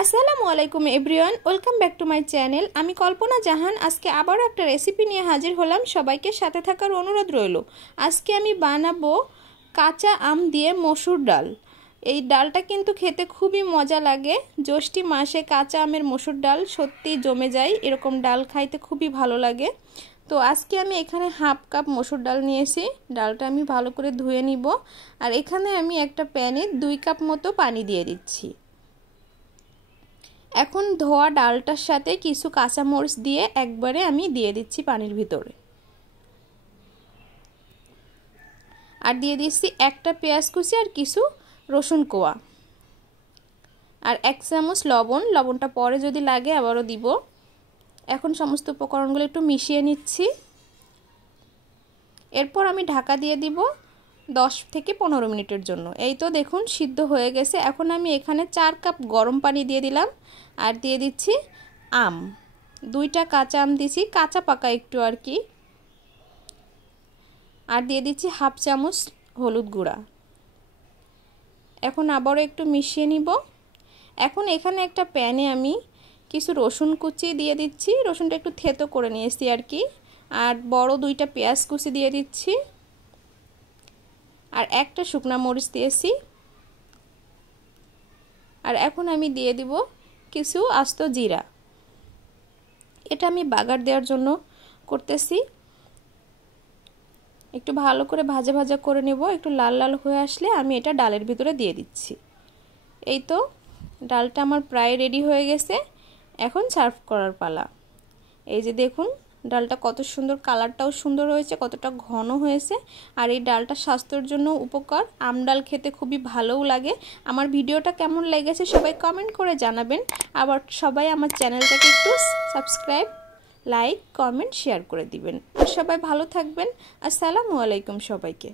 আসসালামু আলাইকুম everyone, welcome back to my channel. আমি কল্পনা জাহান আজকে আবারও একটা রেসিপি নিয়ে হাজির হলাম। সবাইকে সাথে থাকার অনুরোধ রইল। আজকে আমি বানাবো কাঁচা আম দিয়ে মসুর ডাল। এই ডালটা কিন্তু খেতে খুবই মজা লাগে। জ্যৈষ্ঠ মাসে কাঁচা আমের মসুর ডাল সত্যি জমে যায়। এরকম ডাল খাইতে খুবই ভালো লাগে। তো আজকে আমি এখানে হাফ কাপ মসুর ডাল নিয়েছি। ডালটা আমি ভালো করে ধুয়ে নিব। আর এখানে আমি একটা প্যানে 2 কাপ মতো পানি দিয়ে দিচ্ছি। এখন ধোয়া ডালটার সাথে কিছু কাঁচামরিচ দিয়ে একবারে আমি দিয়ে দিচ্ছি পানির ভিতরে। আর দিয়ে দিচ্ছি একটা পেঁয়াজ কুচি আর কিছু রসুন কোয়া আর 1 চামচ লবণ। লবণটা পরে যদি লাগে আবারও দিব। এখন সমস্ত উপকরণগুলো একটু মিশিয়ে নিচ্ছি। এরপর আমি ঢাকা দিয়ে দিব 10 থেকে 15 মিনিটের জন্য। এই তো দেখুন সিদ্ধ হয়ে গেছে। এখন আমি এখানে 4 কাপ গরম পানি দিয়ে দিলাম আর দিয়ে দিচ্ছি আম। 2টা কাঁচা আম দিছি, কাঁচা পাকা একটু আর কি। আর দিয়ে দিচ্ছি হাফ চামচ হলুদ গুঁড়া। এখন আবারও একটু মিশিয়ে নিব। এখন এখানে একটা প্যানে আমি কিছু রসুন কুচি দিয়ে দিচ্ছি। রসুনটা একটু থেতো করে নিয়েছি আর কি। আর বড় 2টা পেঁয়াজ কুচি দিয়ে দিচ্ছি। আর একটা শুকনা মরিচ দিয়েছি। আর এখন আমি দিয়ে দিব কিছু আস্ত জিরা। এটা আমি বাগার দেওয়ার জন্য করতেছি। একটু ভালো করে ভাজা ভাজা করে নেব। একটু লাল লাল হয়ে আসলে আমি এটা ডালের ভিতরে দিয়ে দিচ্ছি। এই তো ডালটা আমার প্রায় রেডি হয়ে গেছে। এখন সার্ভ করার পালা। এই যে দেখুন ডালটা কত সুন্দর, কালারটাও সুন্দর হয়েছে, কতটা ঘন হয়েছে। আর এই ডালটা স্বাস্থ্যের জন্য উপকার। আম ডাল খেতে খুবই ভালোও লাগে। আমার ভিডিওটা কেমন লেগেছে সবাই কমেন্ট করে জানাবেন। আবার সবাই আমার চ্যানেলটাকে একটু সাবস্ক্রাইব, লাইক, কমেন্ট, শেয়ার করে দিবেন। আর সবাই ভালো থাকবেন। আসসালামু আলাইকুম সবাইকে।